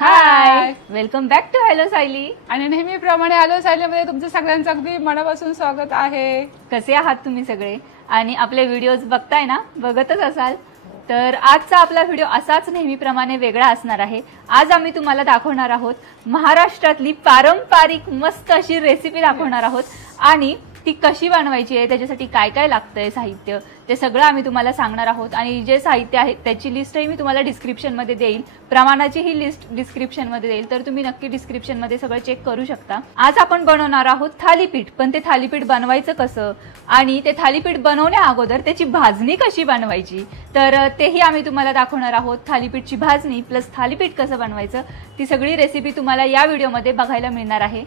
High, welcome back to hello Sayali. आणि नेहमीप्रमाणे hello सायलीमध्ये तुमचं सगळ्यांचं अगदी मनापासून स्वागत आहे. कसे आहात तुम्ही सगळे? आणि आपले व्हिडिओज बघताय ना, बघतच असाल. तर आजचा आपला व्हिडिओ असाच नेहमीप्रमाणे वेगळा असणार आहे. आज आम्ही तुम्हाला दाखवणार आहोत महाराष्ट्रातली पारंपरिक मस्त अशी रेसिपी दाखवणार आहोत. आणि ती कशी बनवायची आहे, त्याच्यासाठी काय काय लागतंय साहित्य, ते सगळं आम्ही तुम्हाला सांगणार आहोत. आणि जे साहित्य आहे त्याची लिस्टही मी तुम्हाला डिस्क्रिप्शनमध्ये देईल, प्रमाणाची ही लिस्ट डिस्क्रिप्शनमध्ये देईल, तर तुम्ही नक्की डिस्क्रिप्शनमध्ये सगळं चेक करू शकता. आज आपण बनवणार आहोत थालीपीठ. पण ते थालीपीठ बनवायचं कसं आणि ते थालीपीठ बनवण्या अगोदर त्याची भाजणी कशी बनवायची, तर तेही आम्ही तुम्हाला दाखवणार आहोत. थालीपीठची भाजणी प्लस थालीपीठ कसं बनवायचं, ती सगळी रेसिपी तुम्हाला या व्हिडिओमध्ये बघायला मिळणार आहे.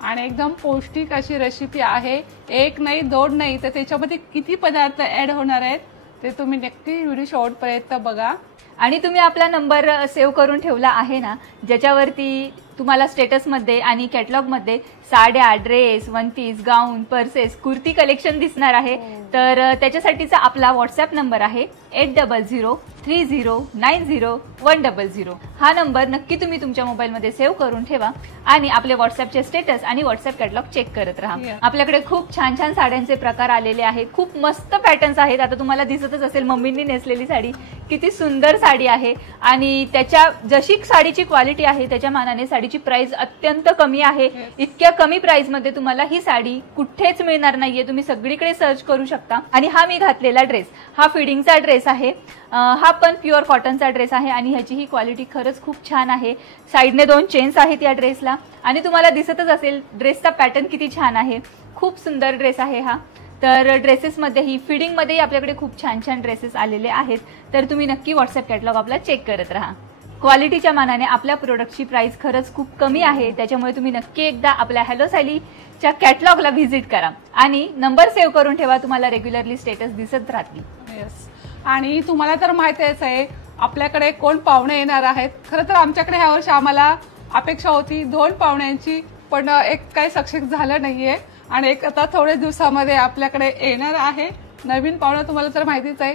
आणि एकदम पौष्टिक अशी रेसिपी आहे. एक नाही, दोन नाही, तर त्याच्यामध्ये किती पदार्थ ऍड होणार आहेत ते तुम्ही नक्की व्हिडिओ शेवटपर्यंत बघा. आणि तुम्ही आपला नंबर सेव्ह करून ठेवला आहे ना, ज्याच्यावरती तुम्हाला स्टेटसमध्ये आणि कॅटलॉगमध्ये साड्या, ड्रेस, वन पीस, गाऊन, पर्सेस, कुर्ती कलेक्शन दिसणार आहे. तर त्याच्यासाठीचा आपला व्हॉट्सअप नंबर आहे 8030900100. हा नंबर नक्की तुम्ही तुमच्या मोबाईलमध्ये सेव्ह करून ठेवा आणि आपले व्हॉट्सअपचे स्टेटस आणि व्हॉट्सअप कॅटलॉग चेक करत राहा. आपल्याकडे खूप छान छान साड्यांचे प्रकार आलेले आहेत. खूप मस्त पॅटर्न्स आहेत. आता तुम्हाला दिसतच असेल मम्मींनी नेसलेली साडी किती सुंदर साडी आहे. आणि त्याच्या जशी साडीची क्वालिटी आहे त्याच्या मानाने साडीची प्राइस अत्यंत कमी आहे. इतक्या कमी प्राइस मध्ये तुम्हाला ही साडी कुठेच मिळणार नाहीये. तुम्ही सगळीकडे सर्च करू शकता. आणि हा मी घातलेला ड्रेस, हा फिडिंगचा ड्रेस आहे. हा पण प्युअर कॉटनचा ड्रेस आहे आणि ह्याची ही क्वालिटी खरंच खूप छान आहे. साईडने 2 चेन्स आहेत या ड्रेसला. आणि तुम्हाला दिसतच असेल ड्रेसचा पॅटर्न किती छान आहे. खूप सुंदर ड्रेस आहे हा. तर ड्रेसेसमध्येही फिडिंगमध्येही आपल्याकडे खूप छान छान ड्रेसेस आलेले आहेत. तर तुम्ही नक्की व्हॉट्सअप कॅटलॉग आपला चेक करत राहा. क्वालिटीच्या मानाने आपल्या प्रोडक्टची प्राइस खरंच खूप कमी आहे. त्याच्यामुळे तुम्ही नक्की एकदा आपल्या हॅलो सायलीच्या कॅटलॉगला व्हिजिट करा आणि नंबर सेव्ह करून ठेवा. तुम्हाला रेग्युलरली स्टेटस दिसत राहतील. येस. आणि तुम्हाला तर माहितीच आहे आपल्याकडे कोण पाहुणे येणार आहेत. खरं तर आमच्याकडे ह्या वर्षी आम्हाला अपेक्षा होती 2 पाहुण्यांची, पण एक काही सक्सेस झालं नाहीये. आणि एक आता थोड्या दिवसामध्ये आपल्याकडे येणार आहे नवीन पाहुणा. तुम्हाला तर माहितीच आहे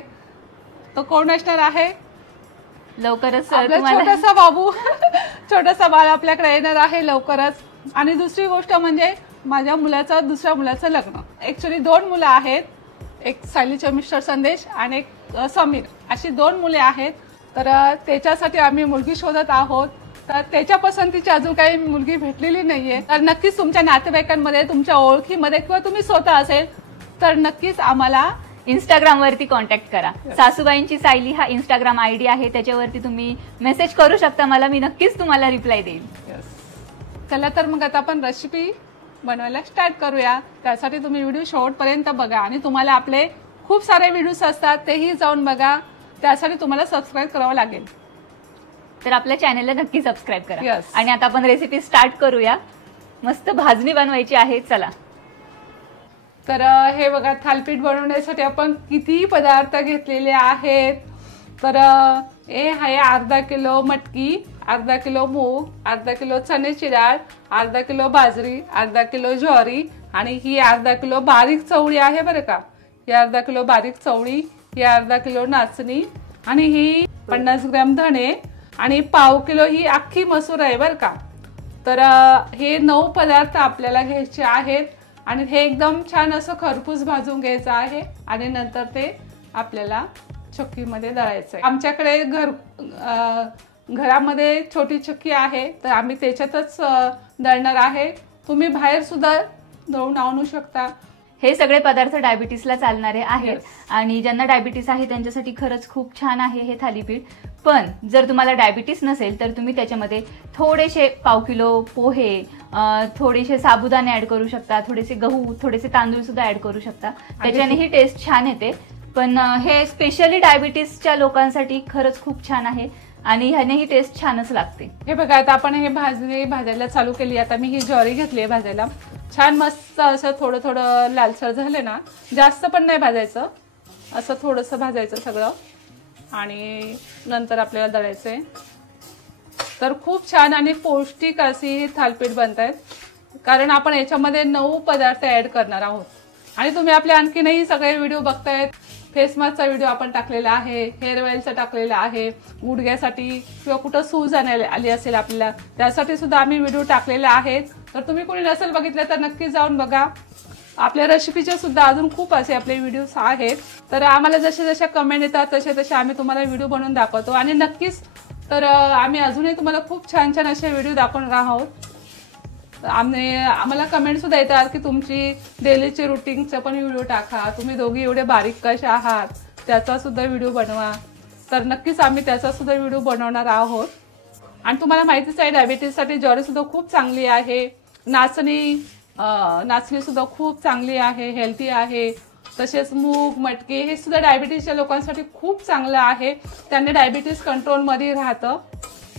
तो कोण असणार आहे. लवकरच छोटासा बाबू छोटासा बाळ आपल्याकडे येणार आहे लवकरच. आणि दुसरी गोष्ट म्हणजे माझ्या मुलाचं दुसऱ्या मुलाचं लग्न. ऍक्च्युली 2 मुलं आहेत. एक सायलीचे मिस्टर संदेश आणि एक समीर, अशी 2 मुले आहेत. तर त्याच्यासाठी आम्ही मुलगी शोधत आहोत. तर त्याच्या पसंतीची अजून काही मुलगी भेटलेली नाहीये. तर नक्कीच तुमच्या नातेवाईकांमध्ये, तुमच्या ओळखीमध्ये किंवा तुम्ही स्वतः असेल तर नक्कीच आम्हाला इंस्टाग्राम वरती कॉन्टॅक्ट करा. सासूबाईंची सायली हा इंस्टाग्राम आयडी आहे. त्याच्यावरती तुम्ही मेसेज करू शकता मला. मी नक्कीच तुम्हाला रिप्लाय देईन. चला तर मग आता आपण रेसिपी बनवायला स्टार्ट करूया. त्यासाठी तुम्ही व्हिडिओ शेवटपर्यंत बघा. आणि तुम्हाला आपले खूप सारे व्हिडिओज असतात तेही जाऊन बघा. त्यासाठी तुम्हाला सबस्क्राईब करावं लागेल. तर आपल्या चॅनलला नक्की सबस्क्राईब करा. आणि आता आपण रेसिपी स्टार्ट करूया. मस्त भाजणी बनवायची आहे. चला. तर हे बघा, थालीपीठ बनवण्यासाठी आपण किती पदार्थ घेतलेले आहेत. तर हे आहे अर्धा किलो मटकी, अर्धा किलो मूग, अर्धा किलो चण्याची डाळ, अर्धा किलो बाजरी, अर्धा किलो ज्वारी, आणि ही अर्धा किलो बारीक चवळी आहे बरं का. ही अर्धा किलो बारीक चवळी, ही अर्धा किलो नाचणी, आणि ही 50 ग्रॅम धणे, आणि पाव किलो ही अख्खी मसूर आहे बरं का. तर हे 9 पदार्थ आपल्याला घ्यायचे आहेत. आणि हे एकदम छान असं खरपूस भाजून घ्यायचं आहे. आणि नंतर ते आपल्याला चक्कीमध्ये दळायचं आहे. आमच्याकडे घरामध्ये छोटी चक्की आहे, तर आम्ही त्याच्यातच दळणार आहे. तुम्ही बाहेर सुद्धा दळून आणू शकता. हे सगळे पदार्थ डायबिटीसला चालणारे आहेत. आणि ज्यांना डायबिटीस आहे त्यांच्यासाठी खरंच खूप छान आहे हे थालीपीठ. पण जर तुम्हाला डायबिटीस नसेल तर तुम्ही त्याच्यामध्ये थोडेसे पाव किलो पोहे, थोडेसे साबुदाणे ऍड करू शकता, थोडेसे गहू, थोडेसे तांदूळ सुद्धा ऍड करू शकता. त्याच्यानेही टेस्ट छान येते. पण हे स्पेशली डायबिटीसच्या लोकांसाठी खरंच खूप छान आहे आणि ह्यानेही टेस्ट छानच लागते. हे बघा, आता आपण हे भाजायला चालू केली. आता मी ही ज्वारी घेतली आहे भाजायला. छान मस्त असं थोडं थोडं लालसर झाले ना, जास्त पण नाही भाजायचं, असं थोडंसं भाजायचं सगळं. आणि नंतर आपल्याला दळायचंय. तर खूप छान आणि पौष्टिक अशी थालीपीठ बनतायत. कारण आपण याच्यामध्ये 9 पदार्थ ऍड करणार आहोत. आणि तुम्ही आपले आणखीनही सगळे व्हिडिओ बघतायत फेस मास्कचा व्हिडिओ आपण टाकलेला आहे, हेअर ऑइलचा टाकलेला आहे, गुडघ्यासाठी किंवा कुठं सूज आली असेल आपल्याला त्यासाठी सुद्धा आम्ही व्हिडिओ टाकलेले आहेत. तर तुम्ही कोणी नसेल बघितलं तर नक्की जाऊन बघा. आपल्या रेसिपीचे सुद्धा अजून खूप असे आपले व्हिडिओज आहेत. तर आम्हाला जसे जसे कमेंट येतात तसे तसे आम्ही तुम्हाला व्हिडिओ बनवून दाखवतो आणि नक्कीच तर आम्ही अजूनही तुम्हाला खूप छान छान असे व्हिडिओ दाखवणार आहोत. आम्हाला कमेंट सुद्धा येतात की तुमची डेलीची रुटीनचं पण व्हिडिओ टाका, तुम्ही दोघी एवढे बारीक कशा आहात त्याचा सुद्धा व्हिडिओ बनवा. तर नक्कीच आम्ही त्याचा सुद्धा व्हिडिओ बनवणार आहोत. आणि तुम्हाला माहितीच आहे डायबिटीजसाठी ज्वारी सुद्धा खूप चांगली आहे, नाचणी सुद्धा खूप चांगली आहे, हेल्थी आहे. तसेच मूग मटकी हे सुद्धा डायबिटीजच्या लोकांसाठी खूप चांगलं आहे, त्यांनी डायबिटीज कंट्रोलमध्ये राहतं.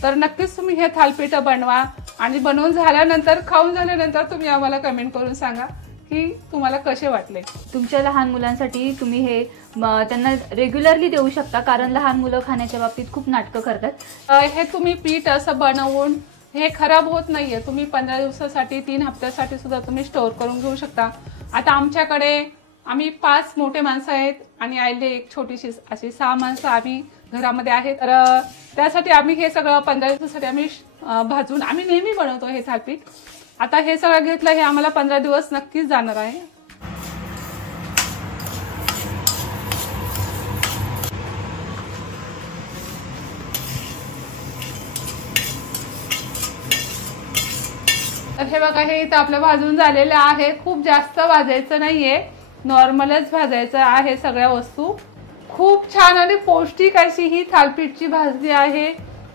तर नक्कीच तुम्ही हे थालीपीठ बनवा आणि बनवून झाल्यानंतर खाऊन झाल्यानंतर तुम्ही आम्हाला कमेंट करून सांगा की तुम्हाला कसे वाटले. तुमच्या लहान मुलांसाठी तुम्ही हे त्यांना रेग्युलरली देऊ शकता, कारण लहान मुलं खाण्याच्या बाबतीत खूप नाटकं करतात. हे तुम्ही पीठ असं बनवून हे खराब होत नाहीये, तुम्ही 15 दिवसासाठी 3 हप्त्यासाठी सुद्धा तुम्ही स्टोअर करून घेऊ शकता. आता आमच्याकडे आम्ही 5 मोठे माणसं आहेत आणि आईले एक छोटीशी अशी 6 माणसं आम्ही घरामध्ये आहेत. तर त्यासाठी आम्ही हे सगळं 15 दिवसासाठी आम्ही भाजून आम्ही नेहमी बनवतो हे थालीपीठ. आता हे सगळं घेतलं, हे आम्हाला 15 दिवस नक्कीच जाणार आहे. तर हे बघा, हे इथं आपलं भाजून झालेलं आहे. खूप जास्त भाजायचं नाहीये, नॉर्मलच भाजायचं आहे सगळ्या वस्तू. खूप छान आणि पौष्टिक अशी ही थालीपीठची भाजी आहे,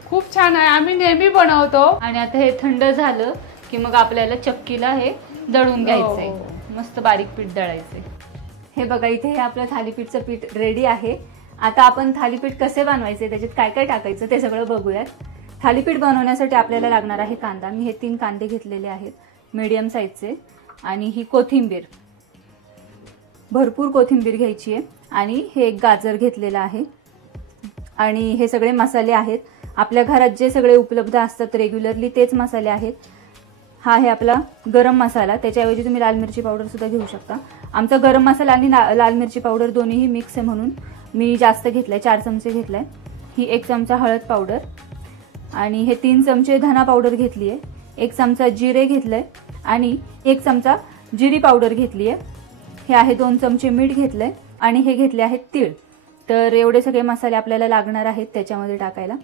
खूप छान आहे, आम्ही नेहमी बनवतो. आणि आता हे थंड झालं की मग आपल्याला चक्कीला हे दळून घ्यायचंय, मस्त बारीक पीठ दळायचंय. हे बघा, इथे हे आपलं थालीपीठचं पीठ रेडी आहे. आता आपण थालीपीठ कसे बनवायचे, त्याच्यात काय काय टाकायचं ते सगळं बघूयात. थालीपीठ बनवण्यासाठी आपल्याला लागणार आहे कांदा. मी हे 3 कांदे घेतलेले आहेत मीडियम साईजचे. आणि ही कोथिंबीर, भरपूर कोथिंबीर घ्यायची आहे. आणि हे एक गाजर घेतलेलं आहे. आणि हे सगळे मसाले आहेत, आपल्या घरात जे सगळे उपलब्ध असतात रेग्युलरली तेच मसाले आहेत. हा आहे आपला गरम मसाला, त्याच्याऐवजी तुम्ही लाल मिरची पावडर सुद्धा घेऊ शकता. आमचा गरम मसाला आणि लाल मिरची पावडर दोन्हीही मिक्स आहे म्हणून मी जास्त घेतलाय, 4 चमचे घेतलाय. ही 1 चमचा हळद पावडर आणि हे 3 चमचे धना पावडर घेतली आहे. 1 चमचा जिरे घेतलंय आणि 1 चमचा जिरी पावडर घेतली आहे. हे आहे 2 चमचे मीठ घेतलंय आणि हे घेतले आहेत तीळ. तर एवढे सगळे मसाले आपल्याला लागणार आहेत त्याच्यामध्ये टाकायला.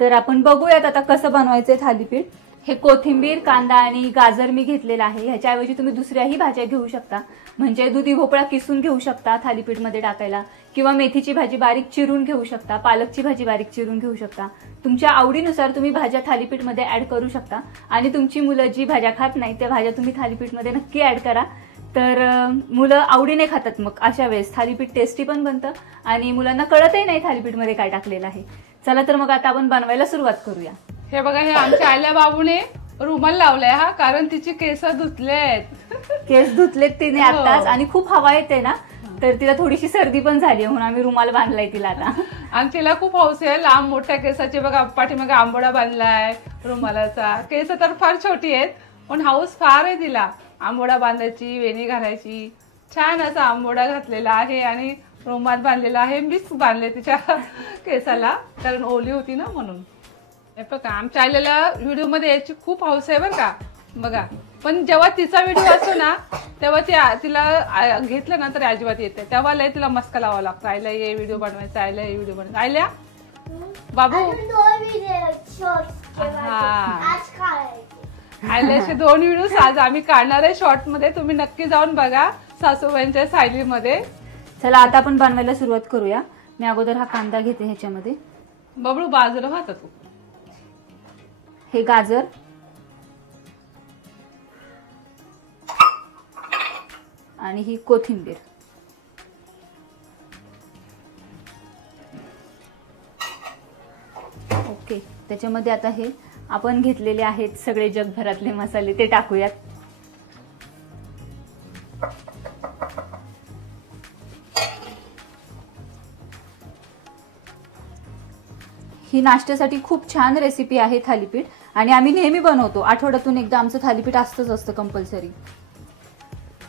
तर आपण बघूयात आता कसं बनवायचंय थालीपीठ. हे कोथिंबीर, कांदा आणि गाजर मी घेतलेला आहे. ह्याच्याऐवजी तुम्ही दुसऱ्याही भाज्या घेऊ शकता, म्हणजे दुधी भोपळा किसून घेऊ शकता थालीपीठमध्ये टाकायला, किंवा मेथीची भाजी बारीक चिरून घेऊ शकता, पालकची भाजी बारीक चिरून घेऊ शकता. तुमच्या आवडीनुसार तुम्ही भाज्या थालीपीठमध्ये ऍड करू शकता. आणि तुमची मुलं जी भाज्या खात नाही त्या भाज्या तुम्ही थालीपीठमध्ये नक्की ऍड करा. तर मुलं आवडीने खातात. मग अशा वेळेस थालीपीठ टेस्टी पण बनतं आणि मुलांना कळतही नाही थालीपीठमध्ये काय टाकलेलं आहे. चला तर मग आता आपण बनवायला सुरुवात करूया. हे बघा, हे आमच्या आल्या बाबूने रुमाल लावलाय हा, कारण तिचे केस धुतलेत. केस धुतलेत तिने आताच आणि खूप हवा येते ना, तर तिला थोडीशी सर्दी पण झाली म्हणून आम्ही रुमाल बांधलाय तिला आता. आणि तिला खूप हौस आहे लांब मोठ्या केसाची. बघा, पाठीमागे आंबोडा बांधलाय रुमालाचा. केस तर फार छोटी आहेत पण हौस फार आहे तिला आंबोडा बांधायची, वेणी घालायची. छान असा आंबोडा घातलेला आहे आणि रुमाल बांधलेला आहे. मीच बांधले तिच्या केसाला, कारण ओली होती ना म्हणून. हे बघा, आमच्या आलेल्या व्हिडिओ मध्ये याची खूप हौस आहे बरं का. बघा, पण जेव्हा तिचा व्हिडिओ असतो ना तेव्हा तिला घेतलं ना तर अजिबात येते. तेव्हा लय तिला मस्का लावा लागतो. आईला हे व्हिडिओ बनवायचा, आईला हे व्हिडिओ बनवायचा. आईला बाबू आईला असे 2 व्हिडिओ आज आम्ही काढणार आहे शॉर्ट मध्ये. तुम्ही नक्की जाऊन बघा सासूबाईंच्या सायलीमध्ये. चला आता आपण बनवायला सुरुवात करूया. मी अगोदर हा कांदा घेते ह्याच्यामध्ये. बबलू बाजूला वाहता तू. हे गाजर, आणि ही कोथिंबीर. ओके, त्याच्यामध्ये आता हे आपण घेतलेले आहेत सगळे जगभरातले मसाले ते टाकूयात. ही नाश्त्यासाठी खूप छान रेसिपी आहे थालीपीठ आणि आम्ही नेहमी बनवतो. आठवड्यातून एकदा आमचं थालीपीठ असतंच असतं कंपल्सरी,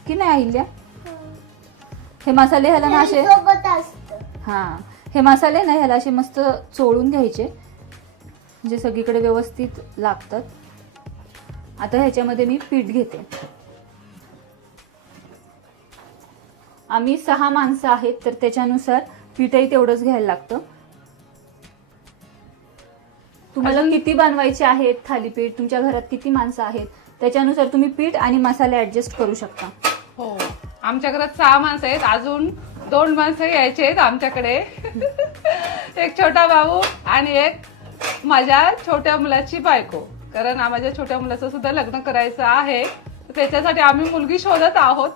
की नाही अहिल्या? हे मसाले ह्याला ना असे सोबत असतं. हा, हे मसाले ना ह्याला असे मस्त चोळून घ्यायचे, म्हणजे सगळीकडे व्यवस्थित लागतात. आता ह्याच्यामध्ये मी पीठ घेते. आम्ही 6 माणसं आहेत, तर त्याच्यानुसार पीठही तेवढंच घ्यायला लागतं. तुम्हाला किती बनवायचे आहेत थालीपीठ, तुमच्या घरात किती माणसं आहेत, त्याच्यानुसार तुम्ही पीठ आणि मसाले ऍडजस्ट करू शकता. हो, आमच्या घरात 6 माणसं आहेत, अजून 2 माणसं यायचे आहेत आमच्याकडे. एक छोटा भाऊ आणि एक माझ्या छोट्या मुलाची बायको, कारण माझ्या छोट्या मुलाचं सुद्धा लग्न करायचं आहे. त्याच्यासाठी आम्ही मुलगी शोधत आहोत,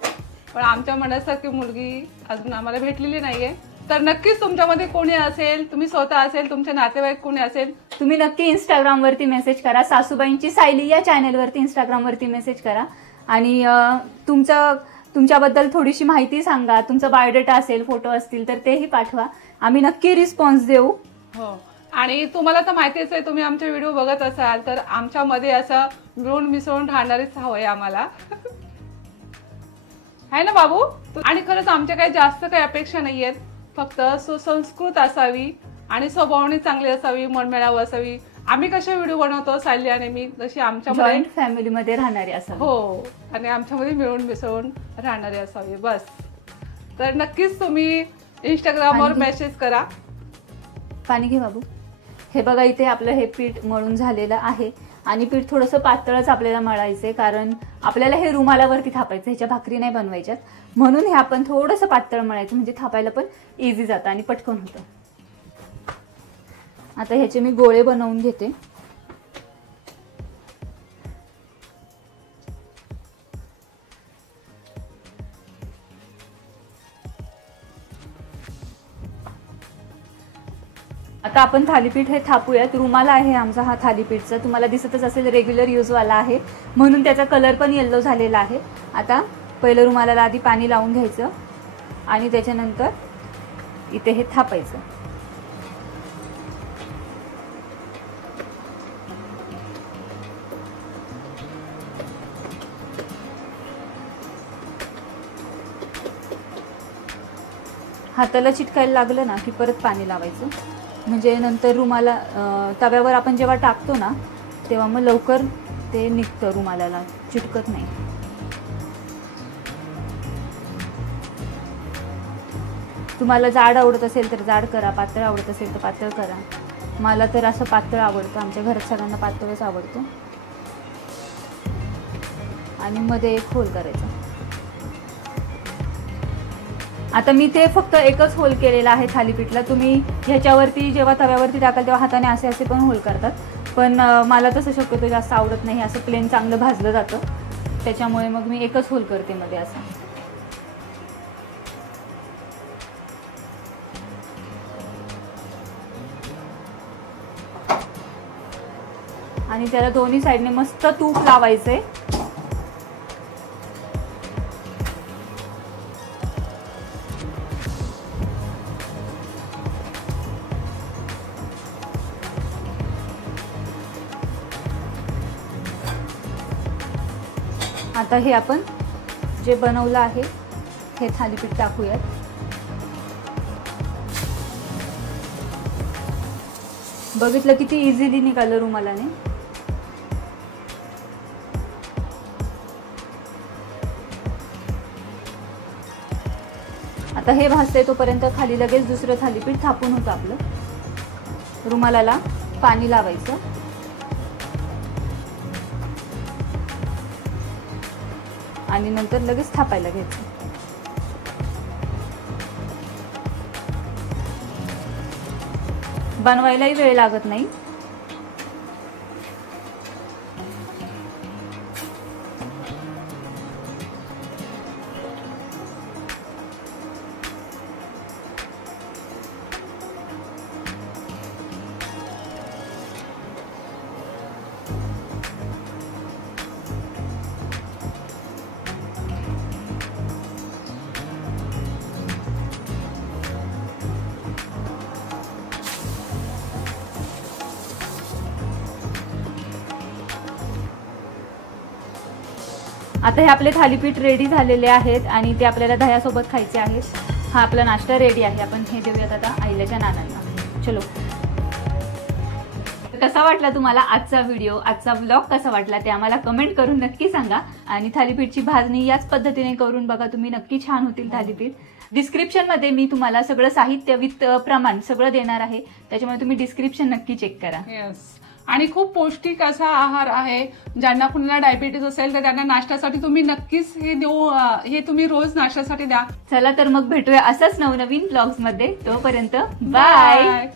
पण आमच्या मनासारखी मुलगी अजून आम्हाला भेटलेली नाहीये. तर नक्कीच तुमच्यामध्ये कोणी असेल, तुम्ही स्वतः असेल, तुमचे नातेवाईक कोणी असेल, तुम्ही नक्की इंस्टाग्राम वरती मेसेज करा. सासूबाईंची सायली या चॅनेल वरती इंस्टाग्राम वरती मेसेज करा आणि तुमच्याबद्दल थोडीशी माहिती सांगा. तुमचा बायोडेटा असेल, फोटो असतील तर तेही पाठवा. आम्ही नक्की रिस्पॉन्स देऊ. हो, आणि तुम्हाला तर माहितीच आहे, तुम्ही आमचे व्हिडिओ बघत असाल तर आमच्यामध्ये असं मिळून मिसळून राहणारीच हवंय आम्हाला. आहे ना बाबू? आणि खरंच आमच्या काही जास्त काही अपेक्षा नाहीयेत, फक्त सुसंस्कृत असावी आणि स्वभावाने चांगली असावी, मनमिळावू असावी. आम्ही कसे व्हिडिओ बनवतो सायली आणि मी, जशी आमच्यामध्ये जॉईंट फॅमिलीमध्ये राहणारी असावी. हो, आणि आमच्यामध्ये मिळून मिसळून राहणारी असावी बस. तर नक्कीच तुम्ही इंस्टाग्रामवर मेसेज करा. पाणी घे बाबू. हे बघा, इथे आपलं हे पीठ मळून झालेलं आहे आणि पीठ थोडंसं पातळच आपल्याला मळायचंय, कारण आपल्याला हे रुमालावरती थापायचं, ह्याच्या भाकरी नाही बनवायच्यात, म्हणून हे आपण थोडंसं पातळ मळायचं, म्हणजे थापायला पण इझी जातं आणि पटकन होतं. आता ह्याचे मी गोळे बनवून घेते. आता आपण थालीपीठ हे थापूयात. रुमाल आहे आमचा हा थालीपीठचा, तुम्हाला दिसतच असेल, रेग्युलर यूजवाला आहे, म्हणून त्याचा कलर पण येल्लो झालेला आहे. आता पहिलं रुमालाला आधी पाणी लावून घ्यायचं आणि त्याच्यानंतर इथे हे थापायचं. हाताला चिटकायला लागलं ना की परत पाणी लावायचं, म्हणजे नंतर रुमाला तव्यावर आपण जेव्हा टाकतो ना तेव्हा मग लवकर ते निघतं, रुमालाला चिटकत नाही. तुम्हाला जाड आवडत असेल तर जाड करा, पातळ आवडत असेल तर पातळ करा. मला तर असं पातळ आवडतं, आमच्या घरात सगळ्यांना पातळच आवडतं. आणि मध्ये एक होल करायचा. आता मी ते फक्त एकच होल केलेला आहे थालीपीठला. तुम्ही ह्याच्यावरती जेव्हा तव्यावरती टाकाल तेव्हा हाताने असे असे पण होल करतात, पण मला तसं शक्यतो जास्त आवडत नाही. असं प्लेन चांगलं भाजलं जातं, त्याच्यामुळे मग मी एकच होल करते मध्ये असं. आणि त्याला दोन्ही साईडने मस्त तूप लावायचंय. आता हे आपण जे बनवलं आहे हे थालीपीठ टाकूयात. बघितलं किती इझिली निघालं रुमालाने. आता हे भाजतंय तोपर्यंत खाली लगेच दुसरं थालीपीठ थापून होतं आपलं. रुमालाला पाणी लावायचं आणि नंतर लगेच थापायला घ्यायचं. बनवायलाही वेळ लागत नाही. आता हे आपले थालीपीठ रेडी झालेले आहेत आणि ते आपल्याला दह्यासोबत खायचे आहेत. हा आपला नाश्ता रेडी आहे. आपण हे देऊयात आता आईल्याच्या नानांना. चलो. कसा वाटला तुम्हाला आजचा व्हिडिओ, आजचा व्लॉग कसा वाटला ते आम्हाला कमेंट करून नक्की सांगा. आणि थालीपीठची भाजणी याच पद्धतीने करून बघा तुम्ही, नक्की छान होतील थालीपीठ. डिस्क्रिप्शन मध्ये मी तुम्हाला सगळं साहित्य विथ प्रमाण सगळं देणार आहे, त्याच्यामुळे तुम्ही डिस्क्रिप्शन नक्की चेक करा. येस. आणि खूप पौष्टिक असा आहार आहे. ज्यांना कुणाला डायबिटीज असेल तर त्यांना नाश्त्यासाठी तुम्ही नक्कीच हे तुम्ही रोज नाश्त्यासाठी द्या. चला तर मग भेटूया असंच नवनवीन ब्लॉग्स मध्ये. तोपर्यंत बाय.